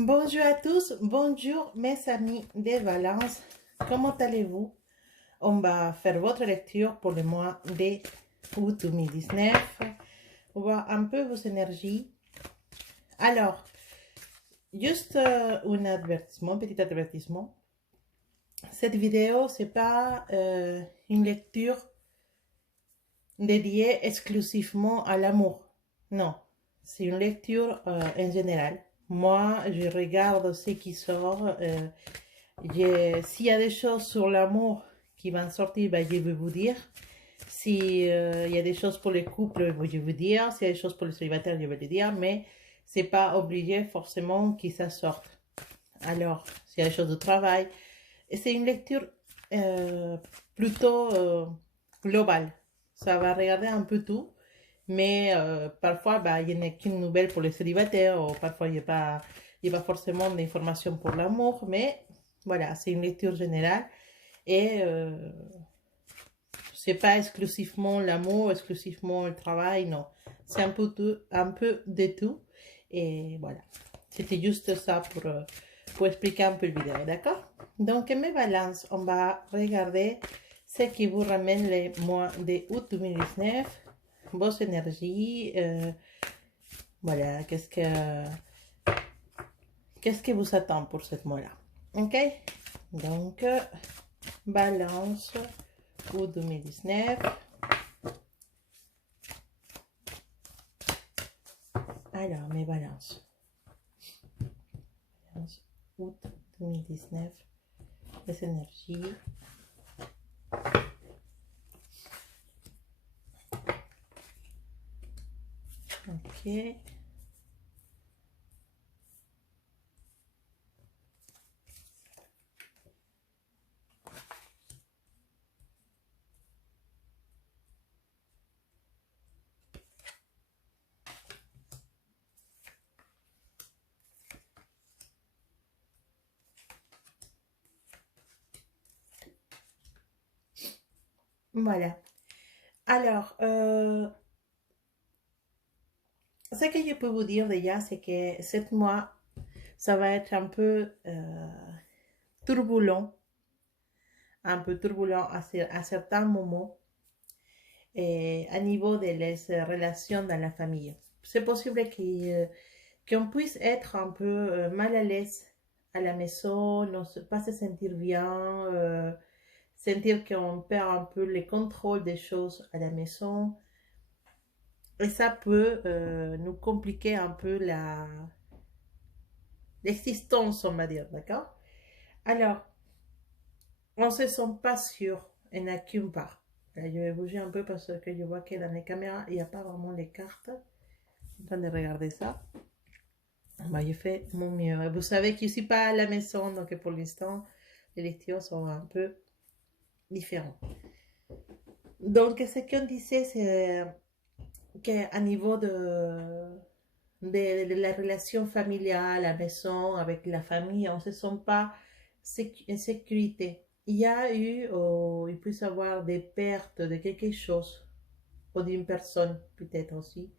Bonjour à tous, bonjour mes amis de Valence, comment allez-vous? On va faire votre lecture pour le mois de août 2019. On va voir un peu vos énergies. Alors, juste un avertissement, petit avertissement. Cette vidéo, c'est pas une lecture dédiée exclusivement à l'amour. Non, c'est une lecture en général. Moi, je regarde ce qui sort. S'il y a des choses sur l'amour qui vont sortir, ben, je vais vous dire. Si il y a des choses pour les couples, je vais vous dire. S'il y a des choses pour les célibataires, je vais le dire. Mais c'est pas obligé forcément que ça sorte. Alors, s'il y a des choses de travail, et c'est une lecture plutôt globale. Ça va regarder un peu tout. Mais parfois, bah, il n'y a qu'une nouvelle pour les célibataires, ou parfois, il n'y a pas forcément d'informations pour l'amour, mais voilà, c'est une lecture générale. Et c'est pas exclusivement l'amour, exclusivement le travail, non. C'est un peu de tout. Et voilà, c'était juste ça pour expliquer un peu le vidéo, d'accord? Donc, mes balances, on va regarder ce qui vous ramène les mois de août 2019, vos énergies, voilà, qu'est-ce que vous attend pour ce mois-là, ok? Donc, balance août 2019. Alors, mes balances. Balance août 2019, les énergies. Ok. Voilà. Alors, ce que je peux vous dire déjà, c'est que ce mois, ça va être un peu turbulent, à certains moments, et à niveau de les relations dans la famille. C'est possible qu'on puisse être un peu mal à l'aise à la maison, pas se sentir bien, sentir qu'on perd un peu le contrôle des choses à la maison. Et ça peut nous compliquer un peu l'existence, on va dire, d'accord? Alors, on ne se sent pas sûr, il n'y en a qu'une part. Là, je vais bouger un peu parce que je vois que dans les caméras, il n'y a pas vraiment les cartes. Je suis en train de regarder ça. Bah, je fais mon mieux. Vous savez que je ne suis pas à la maison, donc pour l'instant, les lectures sont un peu différentes. Donc, ce qu'on disait, c'est qu'à niveau de la relation familiale, à la maison, avec la famille, on ne se sent pas en sécurité. Il y a eu, ou il peut y avoir des pertes de quelque chose, ou d'une personne peut-être aussi,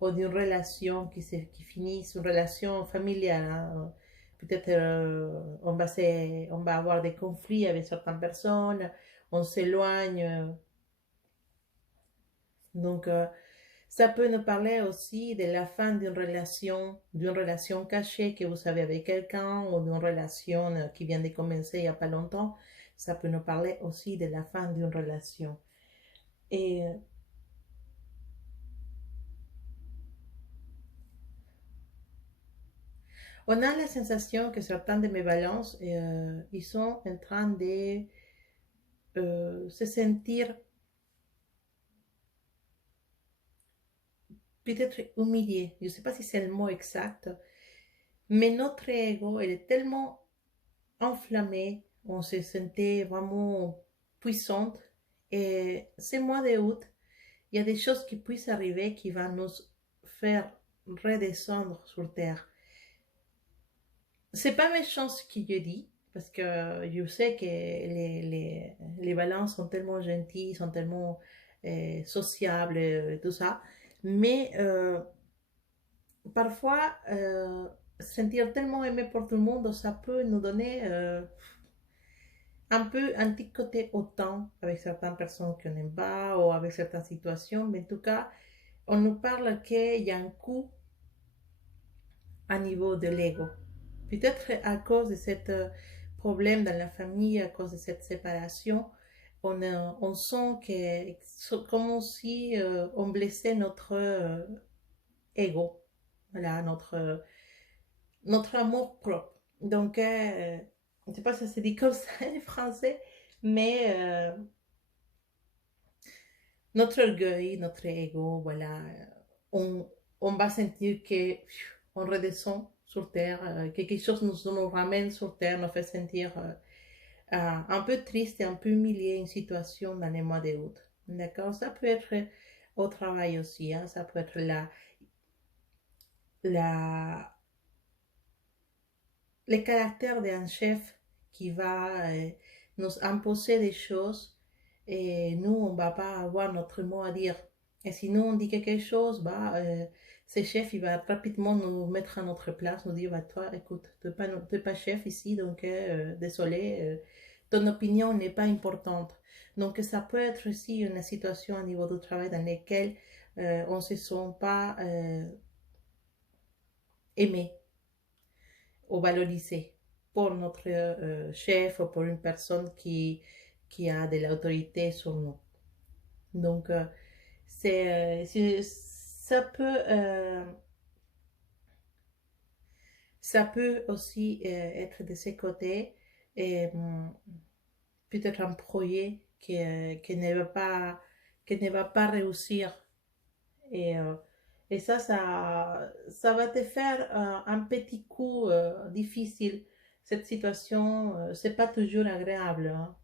ou d'une relation qui finit, une relation familiale, hein. Peut-être on va avoir des conflits avec certaines personnes, on s'éloigne. Donc, ça peut nous parler aussi de la fin d'une relation cachée que vous avez avec quelqu'un ou d'une relation qui vient de commencer il n'y a pas longtemps. Ça peut nous parler aussi de la fin d'une relation. Et on a la sensation que certains de mes balances, ils sont en train de se sentir peut-être humiliés. Je ne sais pas si c'est le mot exact, mais notre ego, il est tellement enflammé, on se sentait vraiment puissante. Et ce mois de août, il y a des choses qui puissent arriver qui vont nous faire redescendre sur terre. C'est pas méchant ce que je dis, parce que je sais que les balances sont tellement gentilles, sont tellement sociables, tout ça. Mais parfois, sentir tellement aimé pour tout le monde, ça peut nous donner un peu un petit côté autant avec certaines personnes qu'on n'aime pas ou avec certaines situations, mais en tout cas, on nous parle qu'il y a un coup à niveau de l'ego. Peut-être à cause de ce problème dans la famille, à cause de cette séparation, on sent que c'est comme si on blessait notre ego, voilà, notre amour propre. Donc, je ne sais pas si ça se dit comme ça en français, mais notre orgueil, notre ego, voilà, on, on va sentir que on redescend sur terre, que quelque chose nous ramène sur terre, nous fait sentir un peu triste et un peu humilié une situation dans les mois d'août. D'accord? Ça peut être au travail aussi, hein? Ça peut être la, le caractère d'un chef qui va nous imposer des choses et nous, on ne va pas avoir notre mot à dire. Et si nous, on dit quelque chose, bah, ce chef, il va rapidement nous mettre à notre place, nous dire, bah, toi, écoute, tu n'es pas chef ici, donc désolé, ton opinion n'est pas importante. Donc, ça peut être aussi une situation au niveau du travail dans laquelle on ne se sent pas aimé ou valorisé pour notre chef ou pour une personne qui a de l'autorité sur nous. Donc, ça peut aussi être de ces côtés et peut-être un projet qui ne va pas réussir. Et, euh, et ça va te faire un petit coup difficile. Cette situation, c'est pas toujours agréable, hein.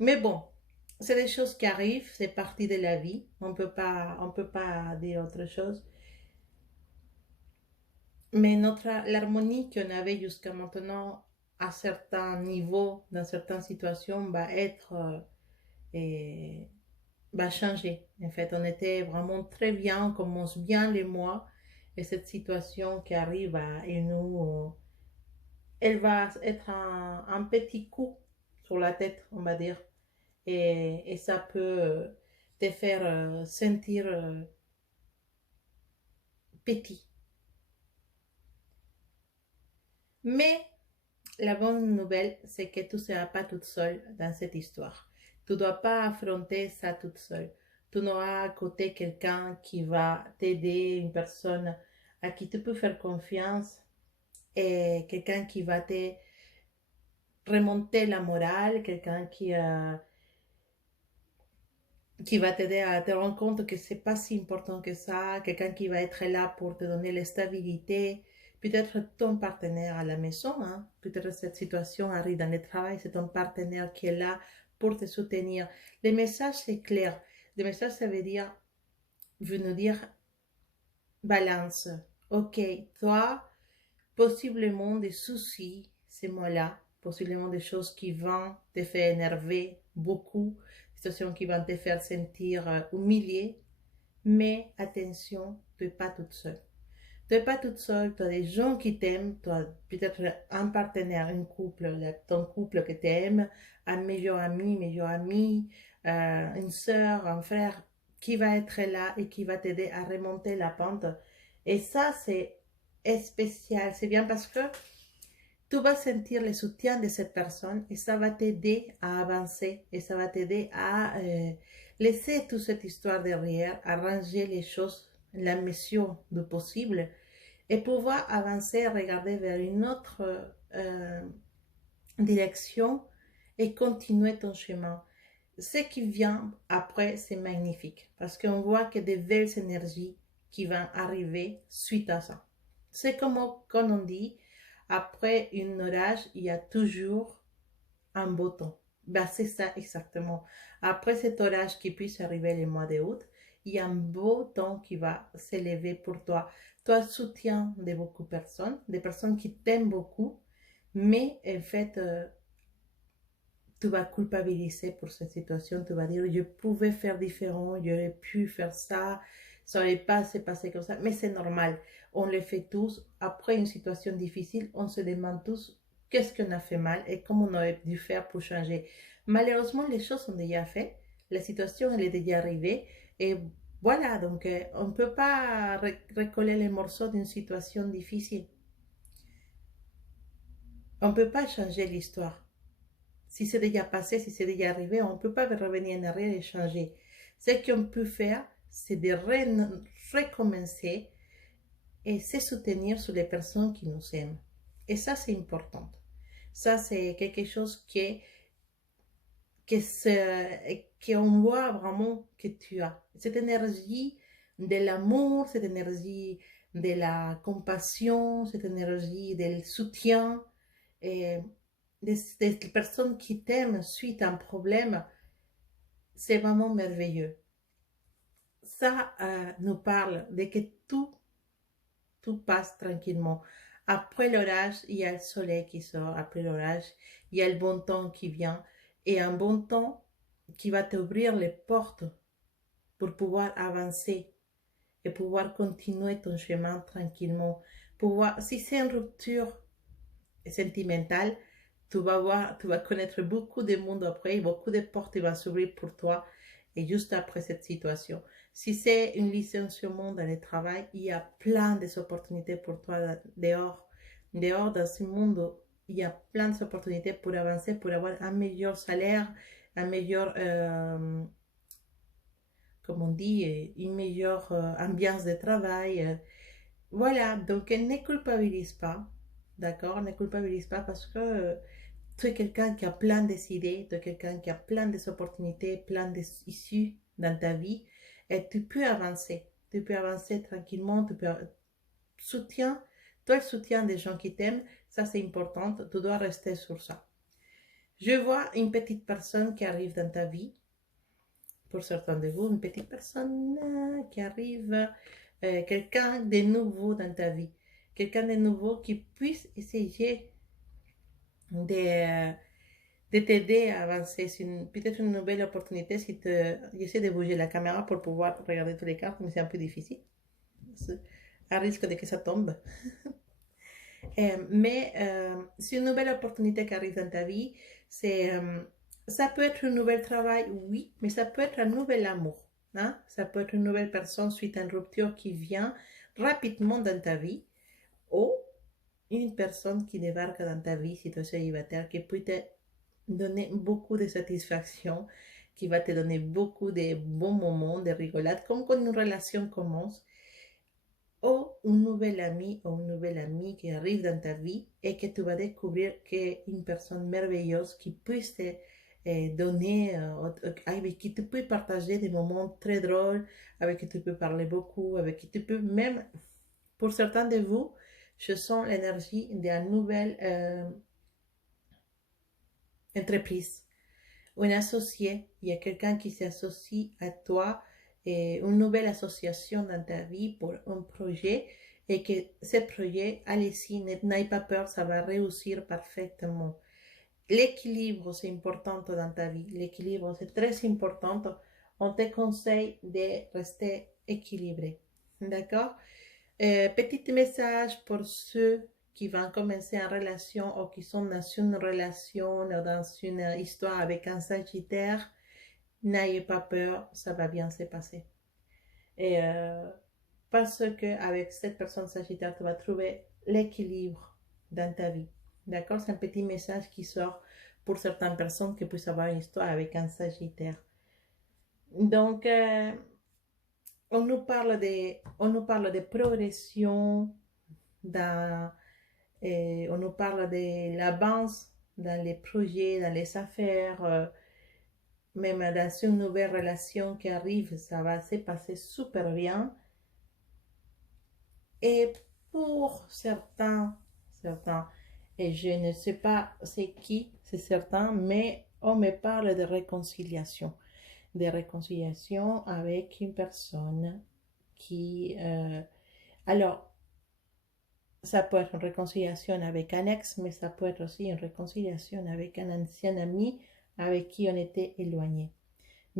Mais bon, c'est des choses qui arrivent, c'est partie de la vie. On peut pas dire autre chose. Mais l'harmonie qu'on avait jusqu'à maintenant à certains niveaux, dans certaines situations, va être, et va changer. En fait, on était vraiment très bien, on commence bien les mois, et cette situation qui arrive et nous, elle va être un petit coup sur la tête, on va dire, et ça peut te faire sentir petit. Mais la bonne nouvelle, c'est que tu ne seras pas toute seule dans cette histoire. Tu ne dois pas affronter ça toute seule. Tu auras à côté quelqu'un qui va t'aider, une personne à qui tu peux faire confiance et quelqu'un qui va te remonter la morale, quelqu'un qui va t'aider à te rendre compte que c'est pas si important que ça, quelqu'un qui va être là pour te donner la stabilité, peut-être ton partenaire à la maison, hein. Peut-être cette situation arrive dans le travail, c'est ton partenaire qui est là pour te soutenir. Le message c'est clair. Le message ça veut nous dire balance. Ok, toi, possiblement des soucis, ces mots-là, possiblement des choses qui vont te faire énerver beaucoup, des situations qui vont te faire sentir humilié, mais attention, tu n'es pas toute seule. Tu n'es pas toute seule, tu as des gens qui t'aiment, tu as peut-être un partenaire, un couple, ton couple que t'aime, un meilleur ami, une soeur, un frère qui va être là et qui va t'aider à remonter la pente. Et ça, c'est spécial. C'est bien parce que tu vas sentir le soutien de cette personne et ça va t'aider à avancer et ça va t'aider à laisser toute cette histoire derrière, à ranger les choses, la mesure du possible et pouvoir avancer, regarder vers une autre euh, direction et continuer ton chemin. Ce qui vient après, c'est magnifique parce qu'on voit que des belles énergies qui vont arriver suite à ça. C'est comme quand on dit, après une orage, il y a toujours un beau temps. Ben, c'est ça exactement. Après cet orage qui puisse arriver le mois d'août, il y a un beau temps qui va s'élever pour toi. Toi, soutien de beaucoup de personnes, des personnes qui t'aiment beaucoup, mais en fait, tu vas culpabiliser pour cette situation. Tu vas dire, je pouvais faire différent, j'aurais pu faire ça. ça aurait pas se passé comme ça, mais c'est normal. On le fait tous. Après une situation difficile, on se demande tous qu'est-ce qu'on a fait mal et comment on aurait dû faire pour changer. Malheureusement, les choses sont déjà faites. La situation, elle est déjà arrivée. Et voilà, donc on ne peut pas recoller les morceaux d'une situation difficile. On ne peut pas changer l'histoire. Si c'est déjà passé, si c'est déjà arrivé, on ne peut pas revenir en arrière et changer. Ce qu'on peut faire, c'est de recommencer et se soutenir sur les personnes qui nous aiment. Et ça, c'est important. Ça, c'est quelque chose qu'on voit vraiment que tu as. Cette énergie de l'amour, cette énergie de la compassion, cette énergie du soutien, et des personnes qui t'aiment suite à un problème, c'est vraiment merveilleux. Ça nous parle de que tout passe tranquillement. Après l'orage, il y a le soleil qui sort. Après l'orage, il y a le bon temps qui vient. Et un bon temps qui va t'ouvrir les portes pour pouvoir avancer et pouvoir continuer ton chemin tranquillement. Pouvoir, si c'est une rupture sentimentale, tu vas connaître beaucoup de monde après, beaucoup de portes vont s'ouvrir pour toi et juste après cette situation. Si c'est un licenciement dans le travail, il y a plein d'opportunités pour toi dehors. Dehors, dans ce monde, il y a plein d'opportunités pour avancer, pour avoir un meilleur salaire, un meilleur, comme on dit, une meilleure ambiance de travail. Voilà, donc ne culpabilise pas, d'accord? Ne culpabilise pas parce que tu es quelqu'un qui a plein d'idées, tu es quelqu'un qui a plein d'opportunités, plein d'issues dans ta vie et tu peux avancer. Tu peux avancer tranquillement, tu peux soutiens, toi le soutien des gens qui t'aiment, ça c'est important, tu dois rester sur ça. Je vois une petite personne qui arrive dans ta vie, pour certains de vous, une petite personne qui arrive, quelqu'un de nouveau dans ta vie, quelqu'un de nouveau qui puisse essayer de, de t'aider à avancer. C'est peut-être une nouvelle opportunité. Si j'essaie de bouger la caméra pour pouvoir regarder toutes les cartes, mais c'est un peu difficile. À risque de que ça tombe. C'est une nouvelle opportunité qui arrive dans ta vie. Ça peut être un nouvel travail, oui, mais ça peut être un nouvel amour. Hein? Ça peut être une nouvelle personne suite à une rupture qui vient rapidement dans ta vie. Ou une personne qui débarque dans ta vie si tu es célibataire, qui peut te donner beaucoup de satisfaction, qui va te donner beaucoup de bons moments, de rigolades, comme quand une relation commence, ou un nouvel ami ou une nouvelle amie qui arrive dans ta vie et que tu vas découvrir qu'est une personne merveilleuse qui puisse te donner, avec qui tu peux partager des moments très drôles, avec qui tu peux parler beaucoup, avec qui tu peux même, pour certains de vous, je sens l'énergie d'une nouvelle entreprise, un associé, il y a quelqu'un qui s'associe à toi et une nouvelle association dans ta vie pour un projet et que ce projet, allez-y, n'aie pas peur, ça va réussir parfaitement. L'équilibre, c'est important dans ta vie. L'équilibre, c'est très important. On te conseille de rester équilibré. D'accord? Petit message pour ceux qui vont commencer en relation ou qui sont dans une relation ou dans une histoire avec un Sagittaire. N'ayez pas peur, ça va bien se passer. Et parce que avec cette personne Sagittaire, tu vas trouver l'équilibre dans ta vie. D'accord? C'est un petit message qui sort pour certaines personnes qui puissent avoir une histoire avec un Sagittaire. Donc, on nous parle de progression, on nous parle de l'avance dans les projets, dans les affaires, même dans une nouvelle relation qui arrive, ça va se passer super bien. Et pour certains, et je ne sais pas c'est qui, c'est certain, mais on me parle de réconciliation avec une personne qui, alors, ça peut être une réconciliation avec un ex, mais ça peut être aussi une réconciliation avec un ancien ami avec qui on était éloigné.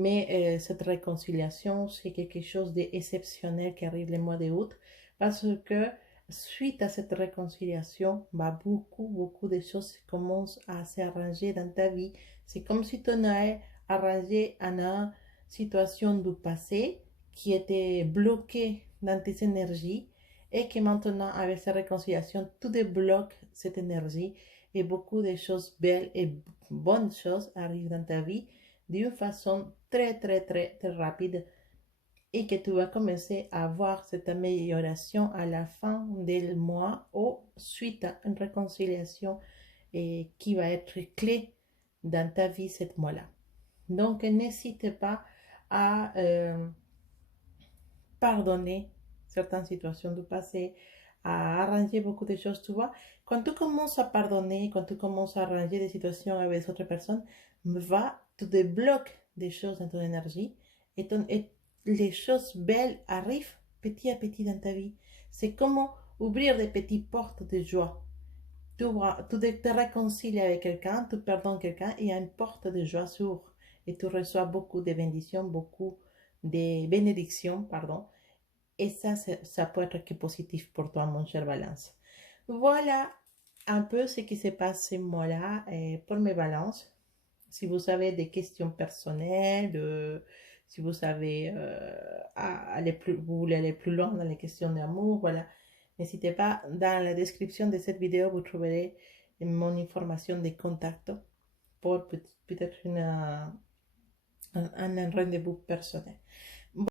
Mais cette réconciliation, c'est quelque chose d'exceptionnel qui arrive le mois d'août parce que suite à cette réconciliation, bah, beaucoup de choses commencent à s'arranger dans ta vie. C'est comme si tu en avais arrangé une situation du passé qui était bloquée dans tes énergies et que maintenant, avec cette réconciliation, tout débloque cette énergie et beaucoup de choses belles et bonnes choses arrivent dans ta vie d'une façon très rapide et que tu vas commencer à voir cette amélioration à la fin du mois ou suite à une réconciliation et qui va être clé dans ta vie ce mois-là. Donc, n'hésite pas à pardonner certaines situations du passé, à arranger beaucoup de choses, tu vois. Quand tu commences à pardonner, quand tu commences à arranger des situations avec d'autres personnes, tu débloques des choses dans ton énergie et les choses belles arrivent petit à petit dans ta vie. C'est comme ouvrir des petites portes de joie. Tu te réconcilies avec quelqu'un, tu pardonnes quelqu'un et une porte de joie s'ouvre et tu reçois beaucoup de bénédictions, beaucoup de bénédictions, pardon. Et ça peut être que positif pour toi, mon cher Balance. Voilà un peu ce qui se passe ce mois-là pour mes balances. Si vous avez des questions personnelles, si vous savez vous voulez aller plus loin dans les questions d'amour, voilà. N'hésitez pas, dans la description de cette vidéo, vous trouverez mon information de contact pour peut-être un rendez-vous personnel.